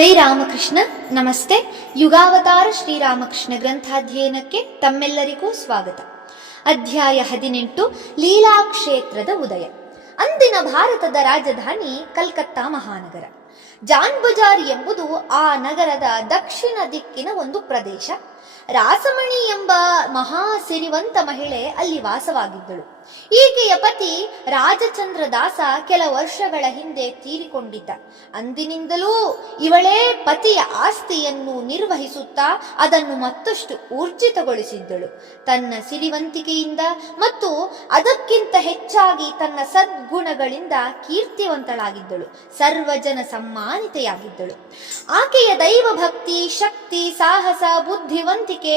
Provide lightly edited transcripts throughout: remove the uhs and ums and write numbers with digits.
ಜೈ ರಾಮಕೃಷ್ಣ. ನಮಸ್ತೆ. ಯುಗಾವತಾರ ಶ್ರೀರಾಮಕೃಷ್ಣ ಗ್ರಂಥಾಧ್ಯಯನಕ್ಕೆ ತಮ್ಮೆಲ್ಲರಿಗೂ ಸ್ವಾಗತ. ಅಧ್ಯಾಯ 18, ಲೀಲಾಕ್ಷೇತ್ರದ ಉದಯ. ಅಂದಿನ ಭಾರತದ ರಾಜಧಾನಿ ಕಲ್ಕತ್ತಾ ಮಹಾನಗರ. ಜಾನ್ ಬಜಾರ್ ಎಂಬುದು ಆ ನಗರದ ದಕ್ಷಿಣ ದಿಕ್ಕಿನ ಒಂದು ಪ್ರದೇಶ. ರಾಸಮಣಿ ಎಂಬ ಮಹಾ ಸಿರಿವಂತ ಮಹಿಳೆ ಅಲ್ಲಿ ವಾಸವಾಗಿದ್ದಳು. ಈಕೆಯ ಪತಿ ರಾಜಚಂದ್ರ ದಾಸ ಕೆಲ ವರ್ಷಗಳ ಹಿಂದೆ ತೀರಿಕೊಂಡಿದ್ದ. ಅಂದಿನಿಂದಲೂ ಇವಳೇ ಪತಿಯ ಆಸ್ತಿಯನ್ನು ನಿರ್ವಹಿಸುತ್ತಾ ಅದನ್ನು ಮತ್ತಷ್ಟು ಊರ್ಜಿತಗೊಳಿಸಿದ್ದಳು. ತನ್ನ ಸಿರಿವಂತಿಕೆಯಿಂದ ಮತ್ತು ಅದಕ್ಕಿಂತ ಹೆಚ್ಚಾಗಿ ತನ್ನ ಸದ್ಗುಣಗಳಿಂದ ಕೀರ್ತಿವಂತಳಾಗಿದ್ದಳು. ಸರ್ವಜನ ಸಮ್ಮಾನಿತೆಯಾಗಿದ್ದಳು. ಆಕೆಯ ದೈವ ಭಕ್ತಿ, ಶಕ್ತಿ, ಸಾಹಸ, ಬುದ್ಧಿವಂತಿಕೆ,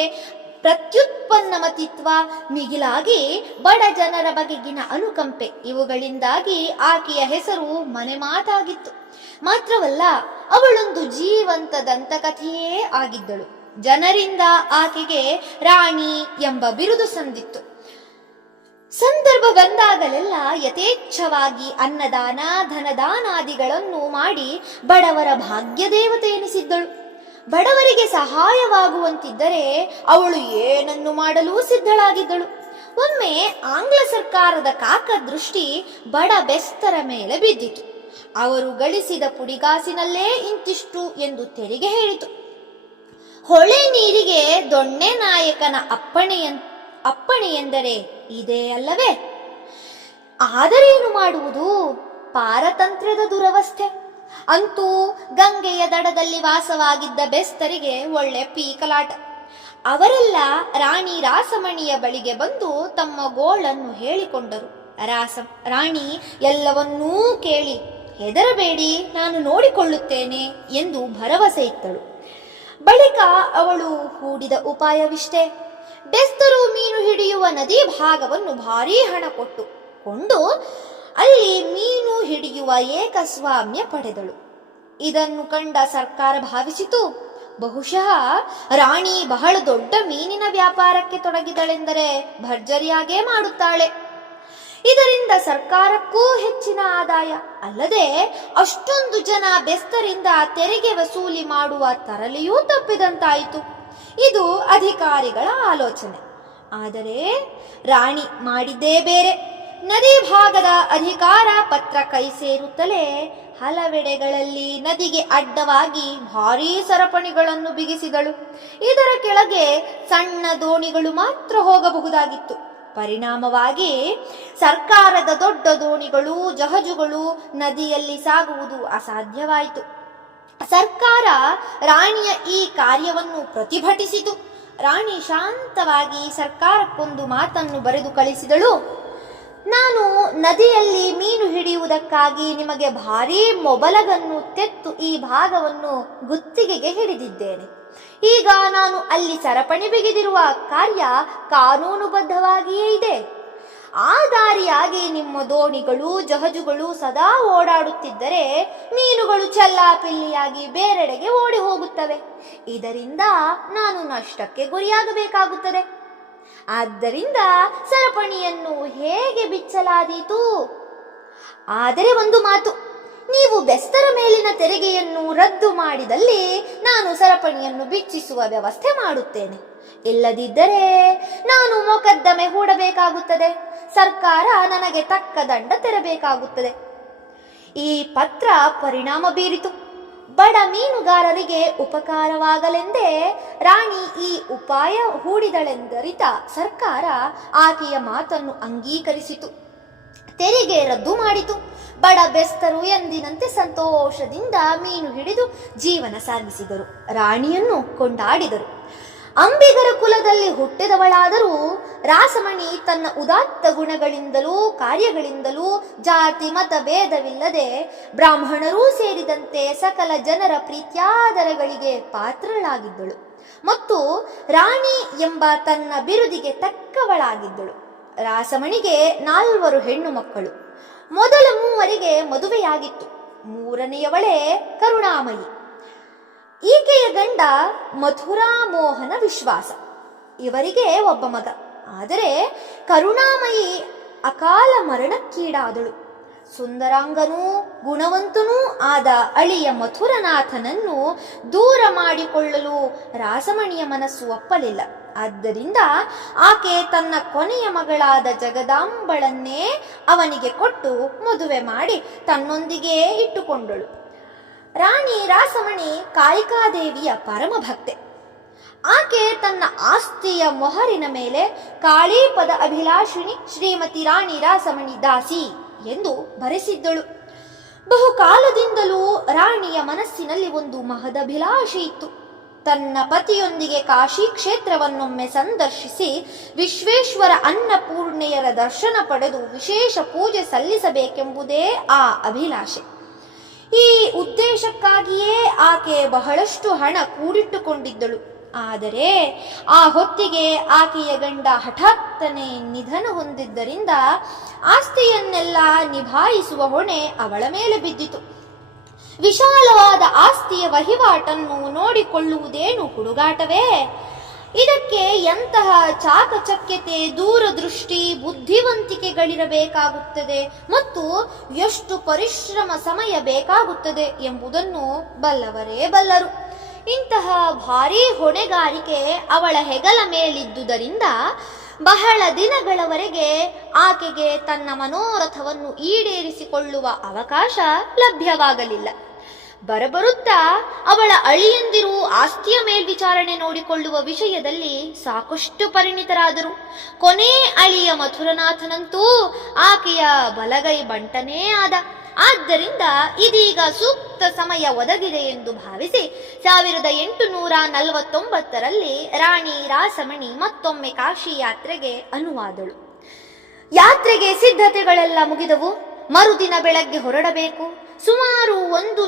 ಪ್ರತ್ಯುತ್ಪನ್ನಮತಿತ್ವ, ಮಿಗಿಲಾಗಿ ಬಡ ಜನರ ಬಗೆಗಿನ ಅನುಕಂಪೆ ಇವುಗಳಿಂದಾಗಿ ಆಕೆಯ ಹೆಸರು ಮನೆ ಮಾತಾಗಿತ್ತು. ಮಾತ್ರವಲ್ಲ, ಅವಳೊಂದು ಜೀವಂತ ದಂತಕಥೆಯೇ ಆಗಿದ್ದಳು. ಜನರಿಂದ ಆಕೆಗೆ ರಾಣಿ ಎಂಬ ಬಿರುದು ಸಂದಿತ್ತು. ಸಂದರ್ಭ ಬಂದಾಗಲೆಲ್ಲ ಯಥೇಚ್ಛವಾಗಿ ಅನ್ನದಾನ, ಧನದಾನಾದಿಗಳನ್ನು ಮಾಡಿ ಬಡವರ ಭಾಗ್ಯ ದೇವತೆ ಎನಿಸಿದ್ದಳು. ಬಡವರಿಗೆ ಸಹಾಯವಾಗುವಂತಿದ್ದರೆ ಅವಳು ಏನನ್ನು ಮಾಡಲು ಸಿದ್ಧಳಾಗಿದ್ದಳು. ಒಮ್ಮೆ ಆಂಗ್ಲ ಸರ್ಕಾರದ ಕಾಕ ದೃಷ್ಟಿ ಬಡ ಬೆಸ್ತರ ಮೇಲೆ ಬಿದ್ದಿತು. ಅವರು ಗಳಿಸಿದ ಪುಡಿಗಾಸಿನಲ್ಲೇ ಇಂತಿಷ್ಟು ಎಂದು ತೆರಿಗೆ ಹೇಳಿತು. ಹೊಳೆ ನೀರಿಗೆ ದೊಣ್ಣೆ ನಾಯಕನ ಅಪ್ಪಣೆ ಎಂದರೆ ಇದೇ ಅಲ್ಲವೇ? ಆದರೇನು ಮಾಡುವುದು? ಪಾರತಂತ್ರ್ಯದ ದುರವಸ್ಥೆ. ಅಂತೂ ಗಂಗೆಯ ದಡದಲ್ಲಿ ವಾಸವಾಗಿದ್ದ ಬೆಸ್ತರಿಗೆ ಒಳ್ಳೆ ಪೀಕಲಾಟ. ಅವರೆಲ್ಲ ರಾಣಿ ರಾಸಮಣಿಯ ಬಳಿಗೆ ಬಂದು ತಮ್ಮ ಗೋಳನ್ನು ಹೇಳಿಕೊಂಡರು. ರಾಣಿ ಎಲ್ಲವನ್ನೂ ಕೇಳಿ, ಹೆದರಬೇಡಿ, ನಾನು ನೋಡಿಕೊಳ್ಳುತ್ತೇನೆ ಎಂದು ಭರವಸೆ ಇತ್ತಳು. ಬಳಿಕ ಅವಳು ಹೂಡಿದ ಉಪಾಯವಿಷ್ಟೇ. ಬೆಸ್ತರು ಮೀನು ಹಿಡಿಯುವ ನದಿ ಭಾಗವನ್ನು ಭಾರೀ ಹಣ ಕೊಂಡು ಅಲ್ಲಿ ಮೀನು ಹಿಡಿಯುವ ಏಕಸ್ವಾಮ್ಯ ಪಡೆದಳು. ಇದನ್ನು ಕಂಡ ಸರ್ಕಾರ ಭಾವಿಸಿತು, ಬಹುಶಃ ರಾಣಿ ಬಹಳ ದೊಡ್ಡ ಮೀನಿನ ವ್ಯಾಪಾರಕ್ಕೆ ತೊಡಗಿದಳೆಂದರೆ ಭರ್ಜರಿಯಾಗೇ ಮಾಡುತ್ತಾಳೆ. ಇದರಿಂದ ಸರ್ಕಾರಕ್ಕೂ ಹೆಚ್ಚಿನ ಆದಾಯ, ಅಲ್ಲದೆ ಅಷ್ಟೊಂದು ಜನ ಬೆಸ್ತರಿಂದ ತೆರಿಗೆ ವಸೂಲಿ ಮಾಡುವ ತರಲೆಯೂ ತಪ್ಪಿದಂತಾಯಿತು. ಇದು ಅಧಿಕಾರಿಗಳ ಆಲೋಚನೆ. ಆದರೆ ರಾಣಿ ಮಾಡಿದ್ದೇ ಬೇರೆ. ನದಿ ಭಾಗದ ಅಧಿಕಾರ ಪತ್ರ ಕೈ ಸೇರುತ್ತಲೇ ಹಲವೆಡೆಗಳಲ್ಲಿ ನದಿಗೆ ಅಡ್ಡವಾಗಿ ಭಾರೀ ಸರಪಣಿಗಳನ್ನು ಬಿಗಿಸಿದಳು. ಇದರ ಕೆಳಗೆ ಸಣ್ಣ ದೋಣಿಗಳು ಮಾತ್ರ ಹೋಗಬಹುದಾಗಿತ್ತು. ಪರಿಣಾಮವಾಗಿ ಸರ್ಕಾರದ ದೊಡ್ಡ ದೋಣಿಗಳು, ಜಹಜುಗಳು ನದಿಯಲ್ಲಿ ಸಾಗುವುದು ಅಸಾಧ್ಯವಾಯಿತು. ಸರ್ಕಾರ ರಾಣಿಯ ಈ ಕಾರ್ಯವನ್ನು ಪ್ರತಿಭಟಿಸಿತು. ರಾಣಿ ಶಾಂತವಾಗಿ ಸರ್ಕಾರಕ್ಕೊಂದು ಮಾತನ್ನು ಬರೆದು ಕಳಿಸಿದಳು. ನಾನು ನದಿಯಲ್ಲಿ ಮೀನು ಹಿಡಿಯುವುದಕ್ಕಾಗಿ ನಿಮಗೆ ಭಾರೀ ಮೊಬಲಗನ್ನು ತೆತ್ತು ಈ ಭಾಗವನ್ನು ಗುತ್ತಿಗೆಗೆ ಹಿಡಿದಿದ್ದೇನೆ. ಈಗ ನಾನು ಅಲ್ಲಿ ಸರಪಣಿ ಬಿಗಿದಿರುವ ಕಾರ್ಯ ಕಾನೂನುಬದ್ಧವಾಗಿಯೇ ಇದೆ. ಆ ದಾರಿಯಾಗಿ ನಿಮ್ಮ ದೋಣಿಗಳು, ಜಹಜುಗಳು ಸದಾ ಓಡಾಡುತ್ತಿದ್ದರೆ ಮೀನುಗಳು ಚೆಲ್ಲಾಪಿಲ್ಲಿಯಾಗಿ ಬೇರೆಡೆಗೆ ಓಡಿ ಹೋಗುತ್ತವೆ. ಇದರಿಂದ ನಾನು ನಷ್ಟಕ್ಕೆ ಗುರಿಯಾಗಬೇಕಾಗುತ್ತದೆ. ಆದ್ದರಿಂದ ಸರಪಣಿಯನ್ನು ಹೇಗೆ ಬಿಚ್ಚಲಾದೀತು? ಆದರೆ ಒಂದು ಮಾತು, ನೀವು ಬೆಸ್ತರ ಮೇಲಿನ ತೆರಿಗೆಯನ್ನು ರದ್ದು ಮಾಡಿದಲ್ಲಿ ನಾನು ಸರಪಣಿಯನ್ನು ಬಿಚ್ಚಿಸುವ ವ್ಯವಸ್ಥೆ ಮಾಡುತ್ತೇನೆ. ಇಲ್ಲದಿದ್ದರೆ ನಾನು ಮೊಕದ್ದಮೆ ಹೂಡಬೇಕಾಗುತ್ತದೆ. ಸರ್ಕಾರ ನನಗೆ ತಕ್ಕ ದಂಡ ತೆರಬೇಕಾಗುತ್ತದೆ. ಈ ಪತ್ರ ಪರಿಣಾಮ ಬೀರಿತು. ಬಡ ಮೀನುಗಾರರಿಗೆ ಉಪಕಾರವಾಗಲೆಂದೇ ರಾಣಿ ಈ ಉಪಾಯ ಹೂಡಿದಳೆಂದರಿತ ಸರ್ಕಾರ ಆಕೆಯ ಮಾತನ್ನು ಅಂಗೀಕರಿಸಿತು. ತೆರಿಗೆ ರದ್ದು ಮಾಡಿತು. ಬಡ ಬೆಸ್ತರು ಎಂದಿನಂತೆ ಸಂತೋಷದಿಂದ ಮೀನು ಹಿಡಿದು ಜೀವನ ಸಾಗಿಸಿದರು. ರಾಣಿಯನ್ನು ಕೊಂಡಾಡಿದರು. ಅಂಬಿಗರ ಕುಲದಲ್ಲಿ ಹುಟ್ಟಿದವಳಾದರೂ ರಾಸಮಣಿ ತನ್ನ ಉದಾತ್ತ ಗುಣಗಳಿಂದಲೂ ಕಾರ್ಯಗಳಿಂದಲೂ ಜಾತಿ ಮತ ಭೇದವಿಲ್ಲದೆ ಬ್ರಾಹ್ಮಣರೂ ಸೇರಿದಂತೆ ಸಕಲ ಜನರ ಪ್ರೀತ್ಯಾದರಗಳಿಗೆ ಪಾತ್ರಳಾಗಿದ್ದಳು ಮತ್ತು ರಾಣಿ ಎಂಬ ತನ್ನ ಬಿರುದಿಗೆ ತಕ್ಕವಳಾಗಿದ್ದಳು. ರಾಸಮಣಿಗೆ 4 ಹೆಣ್ಣು ಮಕ್ಕಳು. ಮೊದಲ 3 ಮದುವೆಯಾಗಿತ್ತು. 3ನೇಯವಳೇ ಕರುಣಾಮಯಿ. ಈಕೆಯ ಗಂಡ ಮಥುರಾ ಮೋಹನ ವಿಶ್ವಾಸ. ಇವರಿಗೆ ಒಬ್ಬ ಮಗ. ಆದರೆ ಕರುಣಾಮಯಿ ಅಕಾಲ ಮರಣಕ್ಕೀಡಾದಳು. ಸುಂದರಾಂಗನೂ ಗುಣವಂತನೂ ಆದ ಅಳಿಯ ಮಥುರನಾಥನನ್ನು ದೂರ ಮಾಡಿಕೊಳ್ಳಲು ರಾಸಮಣಿಯ ಮನಸ್ಸು ಒಪ್ಪಲಿಲ್ಲ. ಆದ್ದರಿಂದ ಆಕೆ ತನ್ನ ಕೊನೆಯ ಮಗಳಾದ ಜಗದಾಂಬಳನ್ನೇ ಅವನಿಗೆ ಕೊಟ್ಟು ಮದುವೆ ಮಾಡಿ ತನ್ನೊಂದಿಗೆ ಇಟ್ಟುಕೊಂಡಳು. ರಾಣಿ ರಾಸಮಣಿ ಕಾಳಿಕಾದೇವಿಯ ಪರಮಭಕ್ತೆ. ಆಕೆ ತನ್ನ ಆಸ್ತಿಯ ಮೊಹರಿನ ಮೇಲೆ ಕಾಳೀಪದ ಅಭಿಲಾಷಿಣಿ ಶ್ರೀಮತಿ ರಾಣಿ ರಾಸಮಣಿ ದಾಸಿ ಎಂದು ಬರೆಸಿದ್ದಳು. ಬಹುಕಾಲದಿಂದಲೂ ರಾಣಿಯ ಮನಸ್ಸಿನಲ್ಲಿ ಒಂದು ಮಹದಭಿಲಾಷೆ ಇತ್ತು. ತನ್ನ ಪತಿಯೊಂದಿಗೆ ಕಾಶಿ ಕ್ಷೇತ್ರವನ್ನೊಮ್ಮೆ ಸಂದರ್ಶಿಸಿ ವಿಶ್ವೇಶ್ವರ ಅನ್ನಪೂರ್ಣೆಯರ ದರ್ಶನ ಪಡೆದು ವಿಶೇಷ ಪೂಜೆ ಸಲ್ಲಿಸಬೇಕೆಂಬುದೇ ಆ ಅಭಿಲಾಷೆ. ಈ ಉದ್ದೇಶಕ್ಕಾಗಿಯೇ ಆಕೆ ಬಹಳಷ್ಟು ಹಣ ಕೂಡಿಟ್ಟುಕೊಂಡಿದ್ದಳು. ಆದರೆ ಆ ಹೊತ್ತಿಗೆ ಆಕೆಯ ಗಂಡ ಹಠಾತ್ತನೆ ನಿಧನ ಹೊಂದಿದ್ದರಿಂದ ಆಸ್ತಿಯನ್ನೆಲ್ಲ ನಿಭಾಯಿಸುವ ಹೊಣೆ ಅವಳ ಮೇಲೆ ಬಿದ್ದಿತು. ವಿಶಾಲವಾದ ಆಸ್ತಿಯ ವಹಿವಾಟನ್ನು ನೋಡಿಕೊಳ್ಳುವುದೇನು ಹುಡುಗಾಟವೇ? ಇದಕ್ಕೆ ಎಂತಹ ಚಾಕಚಕ್ಯತೆ, ದೂರದೃಷ್ಟಿ, ಬುದ್ಧಿವಂತಿಕೆಗಳಿರಬೇಕಾಗುತ್ತದೆ ಮತ್ತು ಎಷ್ಟು ಪರಿಶ್ರಮ ಸಮಯ ಬೇಕಾಗುತ್ತದೆ ಎಂಬುದನ್ನು ಬಲ್ಲವರೇ ಬಲ್ಲರು. ಇಂತಹ ಭಾರೀ ಹೊಣೆಗಾರಿಕೆ ಅವಳ ಹೆಗಲ ಮೇಲಿದ್ದುದರಿಂದ ಬಹಳ ದಿನಗಳವರೆಗೆ ಆಕೆಗೆ ತನ್ನ ಮನೋರಥವನ್ನು ಈಡೇರಿಸಿಕೊಳ್ಳುವ ಅವಕಾಶ ಲಭ್ಯವಾಗಲಿಲ್ಲ. ಬರಬರುತ್ತಾ ಅವಳ ಅಳಿಯಂದಿರು ಆಸ್ತಿಯ ಮೇಲ್ವಿಚಾರಣೆ ನೋಡಿಕೊಳ್ಳುವ ವಿಷಯದಲ್ಲಿ ಸಾಕಷ್ಟು ಪರಿಣಿತರಾದರು. ಕೊನೆ ಅಳಿಯ ಮಥುರನಾಥನಂತೂ ಆಕೆಯ ಬಲಗೈ ಬಂಟನೇ ಆದ. ಆದ್ದರಿಂದ ಇದೀಗ ಸೂಕ್ತ ಸಮಯ ಒದಗಿದೆ ಎಂದು ಭಾವಿಸಿ 1849ರಲ್ಲಿ ರಾಣಿ ರಾಸಮಣಿ ಮತ್ತೊಮ್ಮೆ ಕಾಶಿ ಯಾತ್ರೆಗೆ ಅನುವಾದಳು. ಯಾತ್ರೆಗೆ ಸಿದ್ಧತೆಗಳೆಲ್ಲ ಮುಗಿದವು. ಮರುದಿನ ಬೆಳಗ್ಗೆ ಹೊರಡಬೇಕು. ಸುಮಾರು 100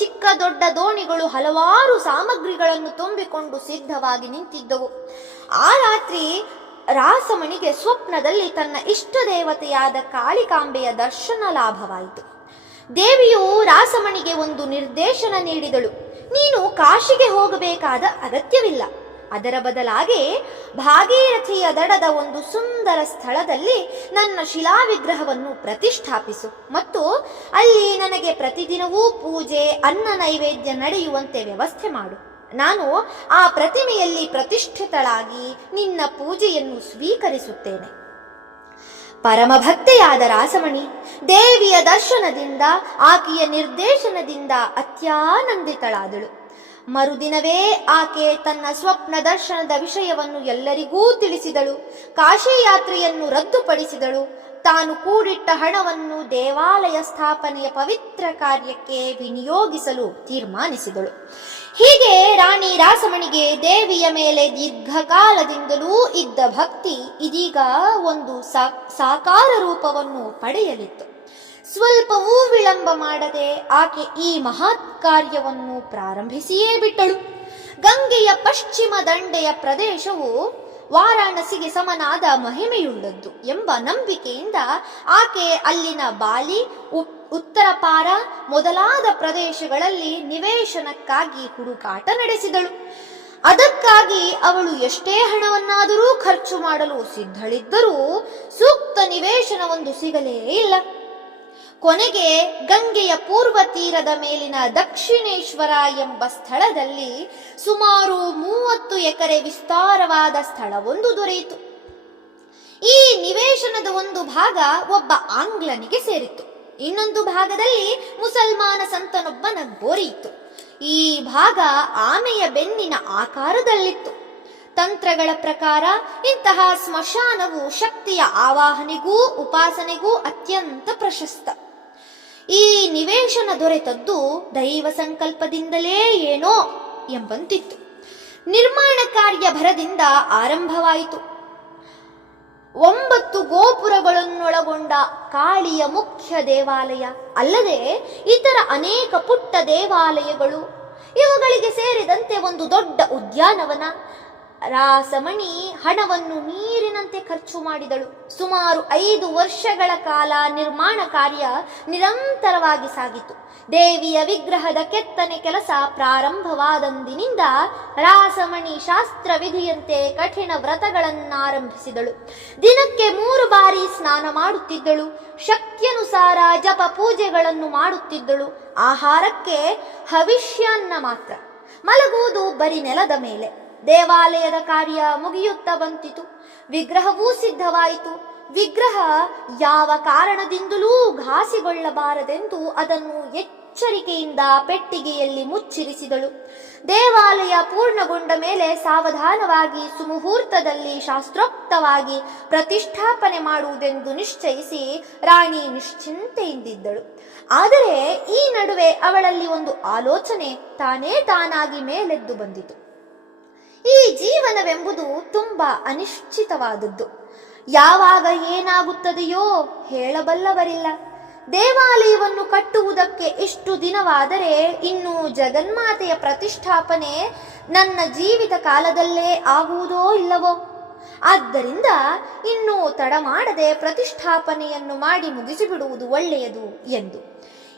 ಚಿಕ್ಕ ದೊಡ್ಡ ದೋಣಿಗಳು ಹಲವಾರು ಸಾಮಗ್ರಿಗಳನ್ನು ತುಂಬಿಕೊಂಡು ಸಿದ್ಧವಾಗಿ ನಿಂತಿದ್ದವು. ಆ ರಾತ್ರಿ ರಾಸಮಣಿಗೆ ಸ್ವಪ್ನದಲ್ಲಿ ತನ್ನ ಇಷ್ಟ ದೇವತೆಯಾದ ಕಾಳಿಕಾಂಬೆಯ ದರ್ಶನ ಲಾಭವಾಯಿತು. ದೇವಿಯು ರಾಸಮಣಿಗೆ ಒಂದು ನಿರ್ದೇಶನ ನೀಡಿದಳು. ನೀನು ಕಾಶಿಗೆ ಹೋಗಬೇಕಾದ ಅಗತ್ಯವಿಲ್ಲ. ಅದರ ಬದಲಾಗಿ ಭಾಗೀರಥಿಯ ದಡದ ಒಂದು ಸುಂದರ ಸ್ಥಳದಲ್ಲಿ ನನ್ನ ಶಿಲಾವಿಗ್ರಹವನ್ನು ಪ್ರತಿಷ್ಠಾಪಿಸು ಮತ್ತು ಅಲ್ಲಿ ನನಗೆ ಪ್ರತಿದಿನವೂ ಪೂಜೆ, ಅನ್ನ ನೈವೇದ್ಯ ನಡೆಯುವಂತೆ ವ್ಯವಸ್ಥೆ ಮಾಡು. ನಾನು ಆ ಪ್ರತಿಮೆಯಲ್ಲಿ ಪ್ರತಿಷ್ಠಿತಳಾಗಿ ನಿನ್ನ ಪೂಜೆಯನ್ನು ಸ್ವೀಕರಿಸುತ್ತೇನೆ. ಪರಮಭಕ್ತೆಯಾದ ರಾಸಮಣಿ ದೇವಿಯ ದರ್ಶನದಿಂದ, ಆಕೆಯ ನಿರ್ದೇಶನದಿಂದ ಅತ್ಯಾನಂದಿತಳಾದಳು. ಮರುದಿನವೇ ಆಕೆ ತನ್ನ ಸ್ವಪ್ನ ದರ್ಶನದ ವಿಷಯವನ್ನು ಎಲ್ಲರಿಗೂ ತಿಳಿಸಿದಳು. ಕಾಶಿ ಯಾತ್ರೆಯನ್ನು ರದ್ದುಪಡಿಸಿದಳು. ತಾನು ಕೂಡಿಟ್ಟ ಹಣವನ್ನು ದೇವಾಲಯ ಸ್ಥಾಪನೆಯ ಪವಿತ್ರ ಕಾರ್ಯಕ್ಕೆ ವಿನಿಯೋಗಿಸಲು ತೀರ್ಮಾನಿಸಿದಳು. ಹೀಗೆ ರಾಣಿ ರಾಸಮಣಿಗೆ ದೇವಿಯ ಮೇಲೆ ದೀರ್ಘಕಾಲದಿಂದಲೂ ಇದ್ದ ಭಕ್ತಿ ಇದೀಗ ಒಂದು ಸಾಕಾರ ರೂಪವನ್ನು ಪಡೆಯಲಿತ್ತು. ಸ್ವಲ್ಪವೂ ವಿಳಂಬ ಮಾಡದೆ ಆಕೆ ಈ ಮಹತ್ ಕಾರ್ಯವನ್ನು ಪ್ರಾರಂಭಿಸಿಯೇ ಬಿಟ್ಟಳು. ಗಂಗೆಯ ಪಶ್ಚಿಮ ದಂಡೆಯ ಪ್ರದೇಶವು ವಾರಾಣಸಿಗೆ ಸಮನಾದ ಮಹಿಮೆಯುಳ್ಳದ್ದು ಎಂಬ ನಂಬಿಕೆಯಿಂದ ಆಕೆ ಅಲ್ಲಿನ ಬಾಲಿ, ಉತ್ತರಪಾರ ಮೊದಲಾದ ಪ್ರದೇಶಗಳಲ್ಲಿ ನಿವೇಶನಕ್ಕಾಗಿ ಹುಡುಕಾಟ ನಡೆಸಿದಳು. ಅದಕ್ಕಾಗಿ ಅವಳು ಎಷ್ಟೇ ಹಣವನ್ನಾದರೂ ಖರ್ಚು ಮಾಡಲು ಸಿದ್ಧಳಿದ್ದರೂ ಸೂಕ್ತ ನಿವೇಶನವೊಂದು ಸಿಗಲೇ ಇಲ್ಲ. ಕೊನೆಗೆ ಗಂಗೆಯ ಪೂರ್ವ ತೀರದ ಮೇಲಿನ ದಕ್ಷಿಣೇಶ್ವರ ಎಂಬ ಸ್ಥಳದಲ್ಲಿ ಸುಮಾರು 30 ಎಕರೆ ವಿಸ್ತಾರವಾದ ಸ್ಥಳವೊಂದು ದೊರೆಯಿತು. ಈ ನಿವೇಶನದ ಒಂದು ಭಾಗ ಒಬ್ಬ ಆಂಗ್ಲನಿಗೆ ಸೇರಿತ್ತು. ಇನ್ನೊಂದು ಭಾಗದಲ್ಲಿ ಮುಸಲ್ಮಾನ ಸಂತನೊಬ್ಬನ ಗೋರಿಯಿತ್ತು. ಈ ಭಾಗ ಆಮೆಯ ಬೆನ್ನಿನ ಆಕಾರದಲ್ಲಿತ್ತು. ತಂತ್ರಗಳ ಪ್ರಕಾರ ಇಂತಹ ಸ್ಮಶಾನವು ಶಕ್ತಿಯ ಆವಾಹನೆಗೂ ಉಪಾಸನೆಗೂ ಅತ್ಯಂತ ಪ್ರಶಸ್ತ. ಈ ನಿವೇಶನ ದೊರೆತದ್ದು ದೈವ ಸಂಕಲ್ಪದಿಂದಲೇ ಏನೋ ಎಂಬಂತಿತ್ತು. ನಿರ್ಮಾಣ ಕಾರ್ಯ ಭರದಿಂದ ಆರಂಭವಾಯಿತು. 9 ಗೋಪುರಗಳನ್ನೊಳಗೊಂಡ ಕಾಳಿಯ ಮುಖ್ಯ ದೇವಾಲಯ ಅಲ್ಲದೆ ಇತರ ಅನೇಕ ಪುಟ್ಟ ದೇವಾಲಯಗಳು, ಇವುಗಳಿಗೆ ಸೇರಿದಂತೆ ಒಂದು ದೊಡ್ಡ ಉದ್ಯಾನವನ, ರಾಸಮಣಿ ಹಣವನ್ನು ನೀರಿನಂತೆ ಖರ್ಚು ಮಾಡಿದಳು. ಸುಮಾರು 5 ವರ್ಷಗಳ ಕಾಲ ನಿರ್ಮಾಣ ಕಾರ್ಯ ನಿರಂತರವಾಗಿ ಸಾಗಿತು. ದೇವಿಯ ವಿಗ್ರಹದ ಕೆತ್ತನೆ ಕೆಲಸ ಪ್ರಾರಂಭವಾದಂದಿನಿಂದ ರಾಸಮಣಿ ಶಾಸ್ತ್ರವಿಧಿಯಂತೆ ಕಠಿಣ ವ್ರತಗಳನ್ನಾರಂಭಿಸಿದಳು. ದಿನಕ್ಕೆ 3 ಬಾರಿ ಸ್ನಾನ ಮಾಡುತ್ತಿದ್ದಳು. ಶಕ್ತಿಯನುಸಾರ ಜಪ ಪೂಜೆಗಳನ್ನು ಮಾಡುತ್ತಿದ್ದಳು. ಆಹಾರಕ್ಕೆ ಹವಿಷ್ಯಾನ್ನ ಮಾತ್ರ. ಮಲಗುವುದು ಬರಿ ನೆಲದ ಮೇಲೆ. ದೇವಾಲಯದ ಕಾರ್ಯ ಮುಗಿಯುತ್ತಾ ಬಂತಿತು. ವಿಗ್ರಹವೂ ಸಿದ್ಧವಾಯಿತು. ವಿಗ್ರಹ ಯಾವ ಕಾರಣದಿಂದಲೂ ಘಾಸಿಗೊಳ್ಳಬಾರದೆಂದು ಅದನ್ನು ಎಚ್ಚರಿಕೆಯಿಂದ ಪೆಟ್ಟಿಗೆಯಲ್ಲಿ ಮುಚ್ಚಿರಿಸಿದಳು. ದೇವಾಲಯ ಪೂರ್ಣಗೊಂಡ ಮೇಲೆ ಸಾವಧಾನವಾಗಿ ಸುಮುಹೂರ್ತದಲ್ಲಿ ಶಾಸ್ತ್ರೋಕ್ತವಾಗಿ ಪ್ರತಿಷ್ಠಾಪನೆ ಮಾಡುವುದೆಂದು ನಿಶ್ಚಯಿಸಿ ರಾಣಿ ನಿಶ್ಚಿಂತೆಯಿಂದಿದ್ದಳು. ಆದರೆ ಈ ನಡುವೆ ಅವಳಲ್ಲಿ ಒಂದು ಆಲೋಚನೆ ತಾನಾಗಿ ಮೇಲೆದ್ದು ಬಂದಿತು. ಈ ಜೀವನವೆಂಬುದು ತುಂಬಾ ಅನಿಶ್ಚಿತವಾದದ್ದು. ಯಾವಾಗ ಏನಾಗುತ್ತದೆಯೋ ಹೇಳಬಲ್ಲವರಿಲ್ಲ. ದೇವಾಲಯವನ್ನು ಕಟ್ಟುವುದಕ್ಕೆ ಇಷ್ಟು ದಿನವಾದರೆ ಇನ್ನು ಜಗನ್ಮಾತೆಯ ಪ್ರತಿಷ್ಠಾಪನೆ ನನ್ನ ಜೀವಿತ ಕಾಲದಲ್ಲೇ ಆಗುವುದೋ ಇಲ್ಲವೋ? ಆದ್ದರಿಂದ ಇನ್ನು ತಡ ಮಾಡದೆ ಪ್ರತಿಷ್ಠಾಪನೆಯನ್ನು ಮಾಡಿ ಮುಗಿಸಿಬಿಡುವುದು ಒಳ್ಳೆಯದು ಎಂದು.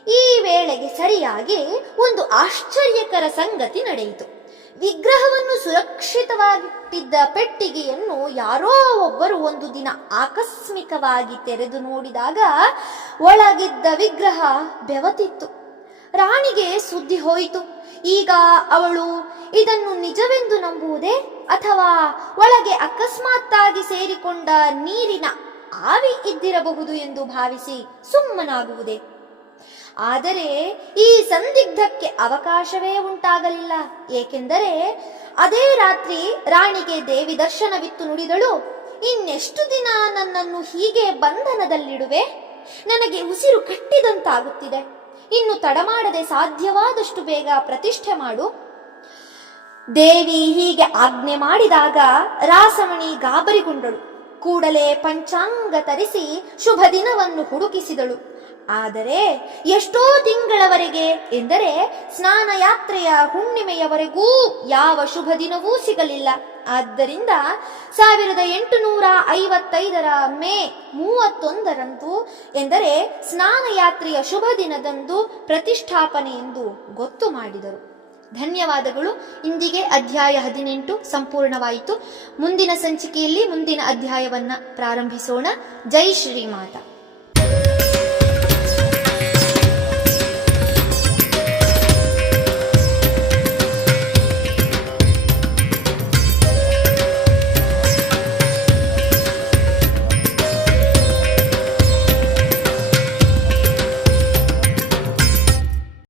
ಈ ವೇಳೆಗೆ ಸರಿಯಾಗಿ ಒಂದು ಆಶ್ಚರ್ಯಕರ ಸಂಗತಿ ನಡೆಯಿತು. ವಿಗ್ರಹವನ್ನು ಸುರಕ್ಷಿತವಾಗಿಟ್ಟಿದ್ದ ಪೆಟ್ಟಿಗೆಯನ್ನು ಯಾರೋ ಒಬ್ಬರು ಒಂದು ದಿನ ಆಕಸ್ಮಿಕವಾಗಿ ತೆರೆದು ನೋಡಿದಾಗ ಒಳಗಿದ್ದ ವಿಗ್ರಹ ಬೆವತಿತ್ತು. ರಾಣಿಗೆ ಸುದ್ದಿ ಹೋಯಿತು. ಈಗ ಅವಳು ಇದನ್ನು ನಿಜವೆಂದು ನಂಬುವುದೇ ಅಥವಾ ಒಳಗೆ ಅಕಸ್ಮಾತ್ತಾಗಿ ಸೇರಿಕೊಂಡ ನೀರಿನ ಆವಿ ಇದ್ದಿರಬಹುದು ಎಂದು ಭಾವಿಸಿ ಸುಮ್ಮನಾಗುವುದೇ? ಆದರೆ ಈ ಸಂದಿಗ್ಧಕ್ಕೆ ಅವಕಾಶವೇ ಉಂಟಾಗಲಿಲ್ಲ. ಏಕೆಂದರೆ ಅದೇ ರಾತ್ರಿ ರಾಣಿಗೆ ದೇವಿ ದರ್ಶನವಿತ್ತು. ನುಡಿದಳು, ಇನ್ನೆಷ್ಟು ದಿನ ನನ್ನನ್ನು ಹೀಗೆ ಬಂಧನದಲ್ಲಿಡುವೆ? ನನಗೆ ಉಸಿರು ಕಟ್ಟಿದಂತಾಗುತ್ತಿದೆ. ಇನ್ನು ತಡ ಮಾಡದೆ ಸಾಧ್ಯವಾದಷ್ಟು ಬೇಗ ಪ್ರತಿಷ್ಠೆ ಮಾಡು. ದೇವಿ ಹೀಗೆ ಆಜ್ಞೆ ಮಾಡಿದಾಗ ರಾಸಮಣಿ ಗಾಬರಿಗೊಂಡಳು. ಕೂಡಲೇ ಪಂಚಾಂಗ ತರಿಸಿ ಶುಭ ದಿನವನ್ನು ಹುಡುಕಿಸಿದಳು. ಆದರೆ ಎಷ್ಟೋ ತಿಂಗಳವರೆಗೆ ಎಂದರೆ ಸ್ನಾನ ಯಾತ್ರೆಯ ಹುಣ್ಣಿಮೆಯವರೆಗೂ ಯಾವ ಶುಭ ದಿನವೂ ಸಿಗಲಿಲ್ಲ. ಆದ್ದರಿಂದ 1855 ಮೇ 31ರಂದು ಎಂದರೆ ಸ್ನಾನಯಾತ್ರೆಯ ಶುಭ ದಿನದಂದು ಪ್ರತಿಷ್ಠಾಪನೆ ಎಂದು ಗೊತ್ತು ಮಾಡಿದರು. ಧನ್ಯವಾದಗಳು. ಇಂದಿಗೆ ಅಧ್ಯಾಯ 18 ಸಂಪೂರ್ಣವಾಯಿತು. ಮುಂದಿನ ಸಂಚಿಕೆಯಲ್ಲಿ ಮುಂದಿನ ಅಧ್ಯಾಯವನ್ನ ಪ್ರಾರಂಭಿಸೋಣ. ಜೈ ಶ್ರೀಮಾತಾ.